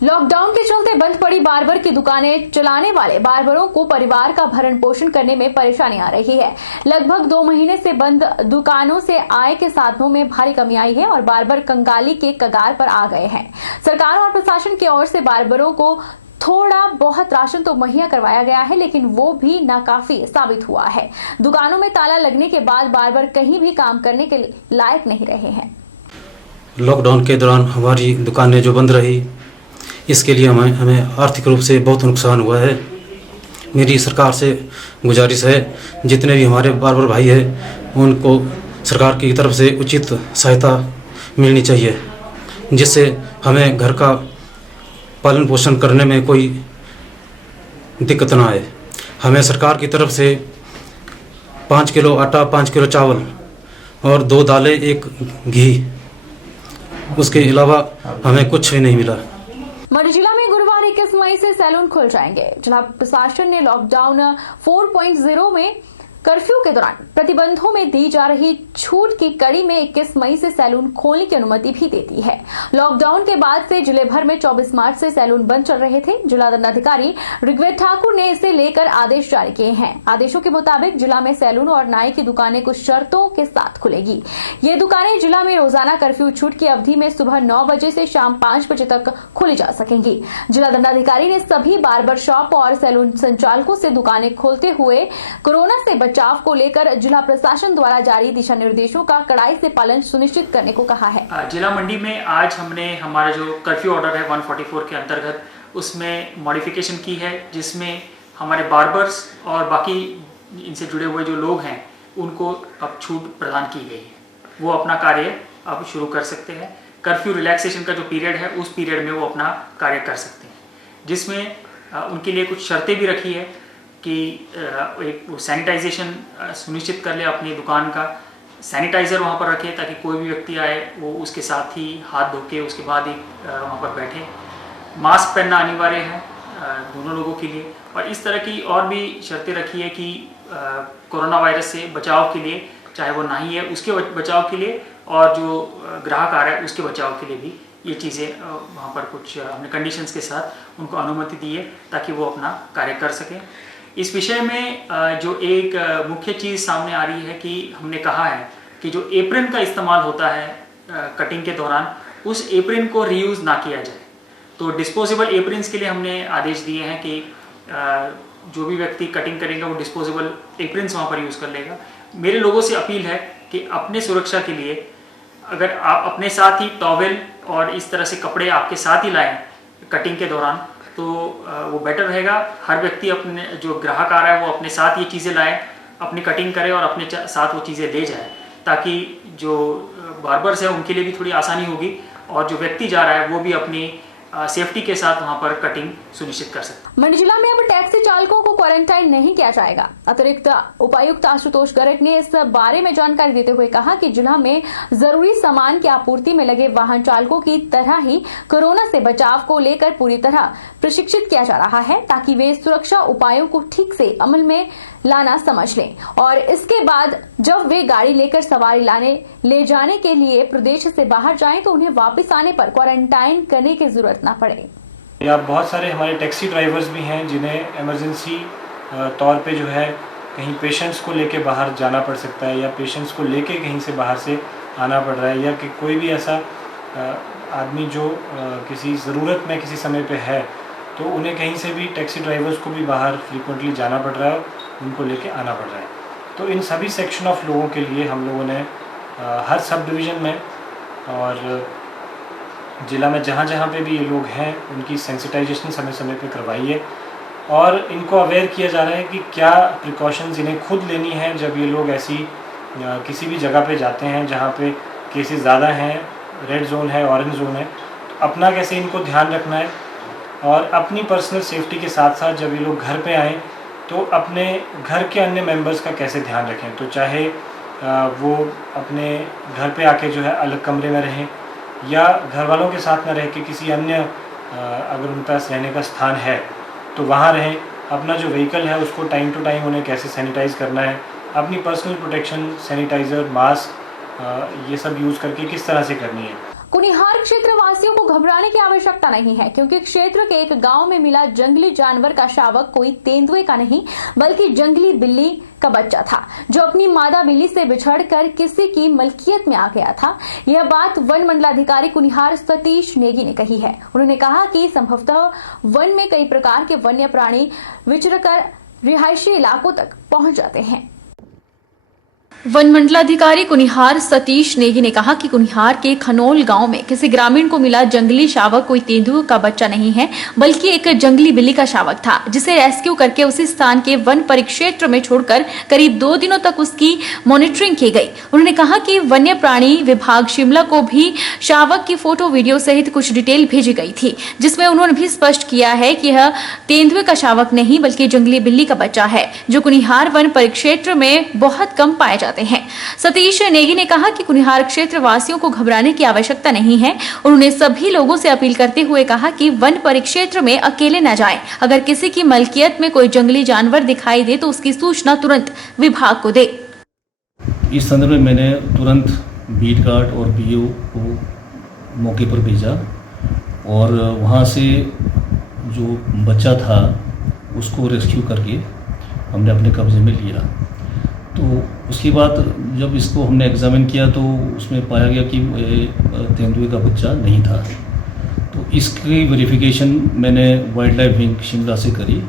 Lockdown के चलते बंद पड़ी बार्बर की दुकानें चलाने वाले बार्बरों को परिवार का भरण पोषण करने में परेशानी आ रही है। लगभग 2 महीने से बंद दुकानों से आय के साधनों में भारी कमी आई है और बार्बर कंगाली के कगार पर आ गए हैं। सरकार और प्रशासन की ओर से बार्बरों को थोड़ा बहुत राशन तो मुहैया करवाया गया है, लेकिन वो भी नाकाफी साबित हुआ है। दुकानों में ताला लगने के बाद बार्बर कहीं भी काम करने के लायक नहीं रहे हैं। लॉकडाउन के दौरान हमारी दुकानें जो बंद रही, इसके लिए हमें आर्थिक रूप से बहुत नुकसान हुआ है। मेरी सरकार से गुजारिश है, जितने भी हमारे बार्बर भाई हैं उनको सरकार की तरफ से उचित सहायता मिलनी चाहिए, जिससे हमें घर का पालन पोषण करने में कोई दिक्कत ना आए। हमें सरकार की तरफ से 5 किलो आटा, 5 किलो चावल और 2 दालें, 1 घी, उसके अलावा हमें कुछ भी नहीं मिला। मऊ जिला में गुरुवार 21 मई से सैलून खुल जाएंगे। जिला प्रशासन ने लॉकडाउन 4.0 में कर्फ्यू के दौरान प्रतिबंधों में दी जा रही छूट की कड़ी में 21 मई से सैलून खोलने की अनुमति भी दे दी है। लॉकडाउन के बाद से जिले भर में 24 मार्च से सैलून बंद चल रहे थे। जिला दंडाधिकारी ऋग्वेद ठाकुर ने इसे लेकर आदेश जारी किए हैं। आदेशों के मुताबिक जिला में सैलून और नाई की दुकानें कुछ शर्तों के साथ खुलेगी। ये दुकानें जिला में रोजाना कर्फ्यू छूट की अवधि में सुबह 9 बजे से शाम 5 बजे तक खोली जा सकेंगी। जिला दंडाधिकारी ने सभी बार्बर शॉप और सैलून संचालकों से दुकानें खोलते हुए कोरोना से बचाव को लेकर जिला प्रशासन द्वारा जारी दिशा निर्देशों का कड़ाई से पालन सुनिश्चित करने को कहा है। जिला मंडी में आज हमने हमारा जो कर्फ्यू ऑर्डर है 144 के अंतर्गत उसमें मॉडिफिकेशन की है, जिसमें हमारे बार्बर्स और बाकी इनसे जुड़े हुए जो लोग हैं उनको अब छूट प्रदान की गई है। वो अपना कार्य अब शुरू कर सकते हैं। कर्फ्यू रिलैक्सेशन का जो पीरियड है उस पीरियड में वो अपना कार्य कर सकते हैं, जिसमें उनके लिए कुछ शर्तें भी रखी है कि एक सैनिटाइजेशन सुनिश्चित कर ले, अपनी दुकान का सैनिटाइज़र वहाँ पर रखे ताकि कोई भी व्यक्ति आए वो उसके साथ ही हाथ धो के उसके बाद ही वहाँ पर बैठे। मास्क पहनना अनिवार्य है दोनों लोगों के लिए, और इस तरह की और भी शर्तें रखी है कि कोरोना वायरस से बचाव के लिए, चाहे वो नाई है उसके बचाव के लिए और जो ग्राहक आ रहा है उसके बचाव के लिए भी ये चीज़ें वहाँ पर कुछ हमने कंडीशंस के साथ उनको अनुमति दी है ताकि वो अपना कार्य कर सकें। इस विषय में जो एक मुख्य चीज़ सामने आ रही है कि हमने कहा है कि जो एप्रिन का इस्तेमाल होता है कटिंग के दौरान, उस एप्रिन को रीयूज़ ना किया जाए। तो डिस्पोजेबल एप्रिन्स के लिए हमने आदेश दिए हैं कि जो भी व्यक्ति कटिंग करेगा वो डिस्पोजेबल एप्रिन्स वहाँ पर यूज़ कर लेगा। मेरे लोगों से अपील है कि अपने सुरक्षा के लिए अगर आप अपने साथ ही टॉवेल और इस तरह से कपड़े आपके साथ ही लाएं कटिंग के दौरान तो वो बेटर रहेगा। हर व्यक्ति अपने जो ग्राहक आ रहा है वो अपने साथ ये चीज़ें लाए, अपनी कटिंग करे और अपने साथ वो चीज़ें ले जाए, ताकि जो बार्बर्स है उनके लिए भी थोड़ी आसानी होगी और जो व्यक्ति जा रहा है वो भी अपनी सेफ्टी के साथ वहां पर कटिंग सुनिश्चित कर सकते। मंडी जिला में अब टैक्सी चालकों को क्वारंटाइन नहीं किया जाएगा। अतिरिक्त उपायुक्त आशुतोष गर्ग ने इस बारे में जानकारी देते हुए कहा कि जिला में जरूरी सामान की आपूर्ति में लगे वाहन चालकों की तरह ही कोरोना से बचाव को लेकर पूरी तरह प्रशिक्षित किया जा रहा है, ताकि वे सुरक्षा उपायों को ठीक से अमल में लाना समझ लें और इसके बाद जब वे गाड़ी लेकर सवारी ले जाने के लिए प्रदेश से बाहर जाएं तो उन्हें वापस आने पर क्वारंटाइन करने की जरूरत न पड़े। या बहुत सारे हमारे टैक्सी ड्राइवर्स भी हैं जिन्हें इमरजेंसी तौर पे जो है कहीं पेशेंट्स को लेके बाहर जाना पड़ सकता है, या पेशेंट्स को लेके कहीं से बाहर से आना पड़ रहा है, या कि कोई भी ऐसा आदमी जो किसी ज़रूरत में किसी समय पे है तो उन्हें कहीं से भी टैक्सी ड्राइवर्स को भी बाहर फ्रीक्वेंटली जाना पड़ रहा है, उनको लेके आना पड़ रहा है। तो इन सभी सेक्शन ऑफ लोगों के लिए हम लोगों ने हर सब डिवीज़न में और ज़िला में जहाँ जहाँ पे भी ये लोग हैं उनकी सेंसिटाइजेशन समय समय पे करवाई है और इनको अवेयर किया जा रहा है कि क्या प्रिकॉशंस इन्हें खुद लेनी है जब ये लोग ऐसी किसी भी जगह पे जाते हैं जहाँ पे केसेस ज़्यादा हैं, रेड जोन है, ऑरेंज जोन है, तो अपना कैसे इनको ध्यान रखना है और अपनी पर्सनल सेफ्टी के साथ साथ जब ये लोग घर पे आएँ तो अपने घर के अन्य मेंबर्स का कैसे ध्यान रखें। तो चाहे वो अपने घर पे आके जो है अलग कमरे में रहें या घर वालों के साथ न रह के किसी अन्य अगर उनके पास रहने का स्थान है तो वहाँ रहें। अपना जो व्हीकल है उसको टाइम टू टाइम उन्हें कैसे सैनिटाइज़ करना है, अपनी पर्सनल प्रोटेक्शन, सैनिटाइज़र, मास्क ये सब यूज़ करके किस तरह से करनी है। कुनिहार क्षेत्र वासियों को घबराने की आवश्यकता नहीं है, क्योंकि क्षेत्र के एक गांव में मिला जंगली जानवर का शावक कोई तेंदुए का नहीं बल्कि जंगली बिल्ली का बच्चा था, जो अपनी मादा बिल्ली से बिछड़कर किसी की मलकियत में आ गया था। यह बात वन मंडलाधिकारी कुनिहार सतीश नेगी ने कही है। उन्होंने कहा कि संभवतः वन में कई प्रकार के वन्य प्राणी विचरकर रिहायशी इलाकों तक पहुंच जाते हैं। वन मंडलाधिकारी कुनिहार सतीश नेगी ने कहा कि कुनिहार के खनौल गांव में किसी ग्रामीण को मिला जंगली शावक कोई तेंदुए का बच्चा नहीं है बल्कि एक जंगली बिल्ली का शावक था, जिसे रेस्क्यू करके उसी स्थान के वन परिक्षेत्र में छोड़कर करीब 2 दिनों तक उसकी मॉनिटरिंग की गई। उन्होंने कहा कि वन्य प्राणी विभाग शिमला को भी शावक की फोटो वीडियो सहित कुछ डिटेल भेजी गई थी, जिसमें उन्होंने भी स्पष्ट किया है कि यह तेंदुए का शावक नहीं बल्कि जंगली बिल्ली का बच्चा है, जो कुनिहार वन परिक्षेत्र में बहुत कम पाए जाते हैं। सतीश नेगी ने कहा कि कुनिहार क्षेत्र वासियों को घबराने की आवश्यकता नहीं है। उन्होंने सभी लोगों से अपील करते हुए कहा कि वन परिक्षेत्र में अकेले न जाएं। अगर किसी की मलकियत में कोई जंगली जानवर दिखाई दे तो उसकी सूचना तुरंत विभाग को दे। इस संदर्भ में मैंने तुरंत बीट गार्ड और पीओ को मौके पर भेजा और वहाँ से जो बच्चा था उसको रेस्क्यू करके हमने अपने कब्जे में लिया। तो उसके बाद जब इसको हमने एग्जामिन किया तो उसमें पाया गया कि तेंदुए का बच्चा नहीं था। तो इसकी वेरिफिकेशन मैंने वाइल्ड लाइफ विंग शिमला से करी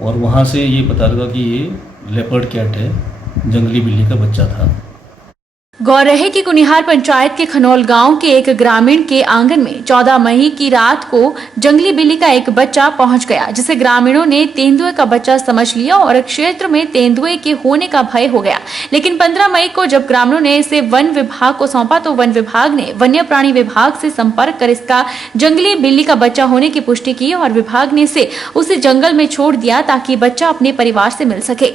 और वहाँ से ये पता लगा कि ये लेपर्ड कैट है, जंगली बिल्ली का बच्चा था। गौर रहे कि कुनिहार पंचायत के खनौल गांव के एक ग्रामीण के आंगन में 14 मई की रात को जंगली बिल्ली का एक बच्चा पहुंच गया, जिसे ग्रामीणों ने तेंदुए का बच्चा समझ लिया और क्षेत्र में तेंदुए के होने का भय हो गया। लेकिन 15 मई को जब ग्रामीणों ने इसे वन विभाग को सौंपा तो वन विभाग ने वन्य प्राणी विभाग से संपर्क कर इसका जंगली बिल्ली का बच्चा होने की पुष्टि की और विभाग ने इसे उसी जंगल में छोड़ दिया ताकि बच्चा अपने परिवार से मिल सके।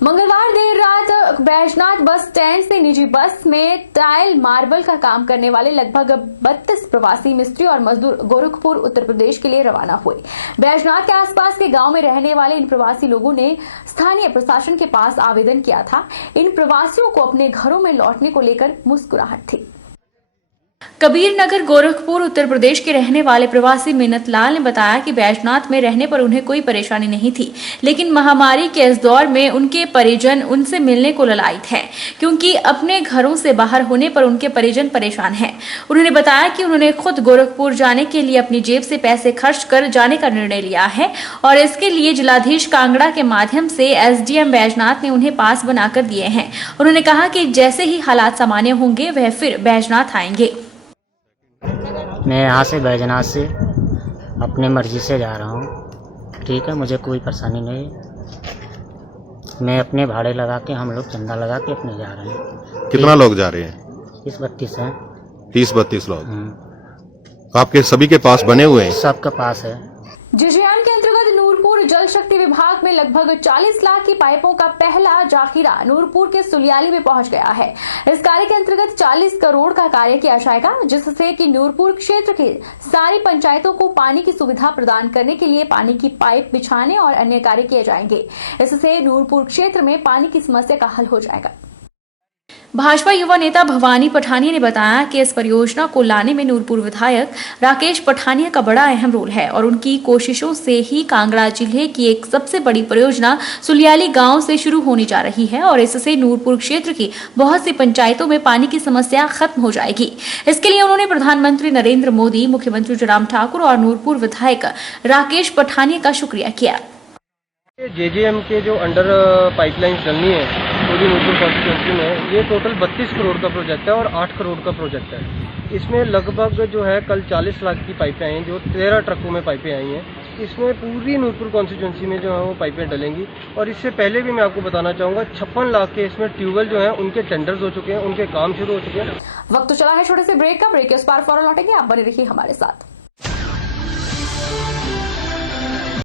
मंगलवार देर रात बैजनाथ बस स्टैंड से निजी बस में टाइल मार्बल का काम करने वाले लगभग 32 प्रवासी मिस्त्री और मजदूर गोरखपुर उत्तर प्रदेश के लिए रवाना हुए। बैजनाथ के आसपास के गांव में रहने वाले इन प्रवासी लोगों ने स्थानीय प्रशासन के पास आवेदन किया था। इन प्रवासियों को अपने घरों में लौटने को लेकर मुस्कुराहट थी। कबीर नगर गोरखपुर उत्तर प्रदेश के रहने वाले प्रवासी मिन्नत लाल ने बताया कि बैजनाथ में रहने पर उन्हें कोई परेशानी नहीं थी, लेकिन महामारी के इस दौर में उनके परिजन उनसे मिलने को ललायत हैं, क्योंकि अपने घरों से बाहर होने पर उनके परिजन परेशान हैं। उन्होंने बताया कि उन्होंने खुद गोरखपुर जाने के लिए अपनी जेब से पैसे खर्च कर जाने का निर्णय लिया है और इसके लिए जिलाधीश कांगड़ा के माध्यम से एसडीएम बैजनाथ ने उन्हें पास बनाकर दिए हैं। उन्होंने कहा कि जैसे ही हालात सामान्य होंगे वह फिर बैजनाथ आएंगे। मैं यहाँ से बैजनाथ से अपनी मर्जी से जा रहा हूँ, ठीक है, मुझे कोई परेशानी नहीं। मैं अपने भाड़े लगा के, हम लोग चंदा लगा के अपने जा रहे हैं। कितना लोग जा रहे हैं? 30-32 हैं। 30-32 लोग। आपके सभी के पास बने हुए हैं? सबके पास है। जीजीएम के अंतर्गत नूरपुर जल शक्ति विभाग में लगभग 40 लाख की पाइपों का पहला जाखिरा नूरपुर के सुलियाली में पहुंच गया है। इस कार्य के अंतर्गत 40 करोड़ का कार्य किया जाएगा, जिससे कि नूरपुर क्षेत्र के सारी पंचायतों को पानी की सुविधा प्रदान करने के लिए पानी की पाइप बिछाने और अन्य कार्य किए जाएंगे। इससे नूरपुर क्षेत्र में पानी की समस्या का हल हो जाएगा। भाजपा युवा नेता भवानी पठानिया ने बताया कि इस परियोजना को लाने में नूरपुर विधायक राकेश पठानिया का बड़ा अहम रोल है और उनकी कोशिशों से ही कांगड़ा जिले की एक सबसे बड़ी परियोजना सुलियाली गांव से शुरू होने जा रही है और इससे नूरपुर क्षेत्र की बहुत सी पंचायतों में पानी की समस्या खत्म हो जाएगी। इसके लिए उन्होंने प्रधानमंत्री नरेंद्र मोदी, मुख्यमंत्री जयराम ठाकुर और नूरपुर विधायक राकेश पठानिया का शुक्रिया किया। जेजेएम के जो अंडर पाइपलाइन चलनी है पूरी नूरपुर कॉन्स्टिट्यूंसी में, ये टोटल 32 करोड़ का प्रोजेक्ट है और 8 करोड़ का प्रोजेक्ट है। इसमें लगभग जो है कल 40 लाख की पाइपें आई हैं, जो 13 ट्रकों में पाइपें आई हैं। इसमें पूरी नूरपुर कॉन्स्टिट्यूंसी में जो है वो पाइपें डलेंगी। और इससे पहले भी मैं आपको बताना चाहूँगा 56 लाख के इसमें ट्यूबवेल जो है उनके टेंडर्स हो चुके हैं, उनके काम शुरू हो चुके हैं। वक्त तो चला है छोटे से ब्रेक का। ब्रेक के उस पार फौरन लौटेंगे, आप बने रहिए हमारे साथ।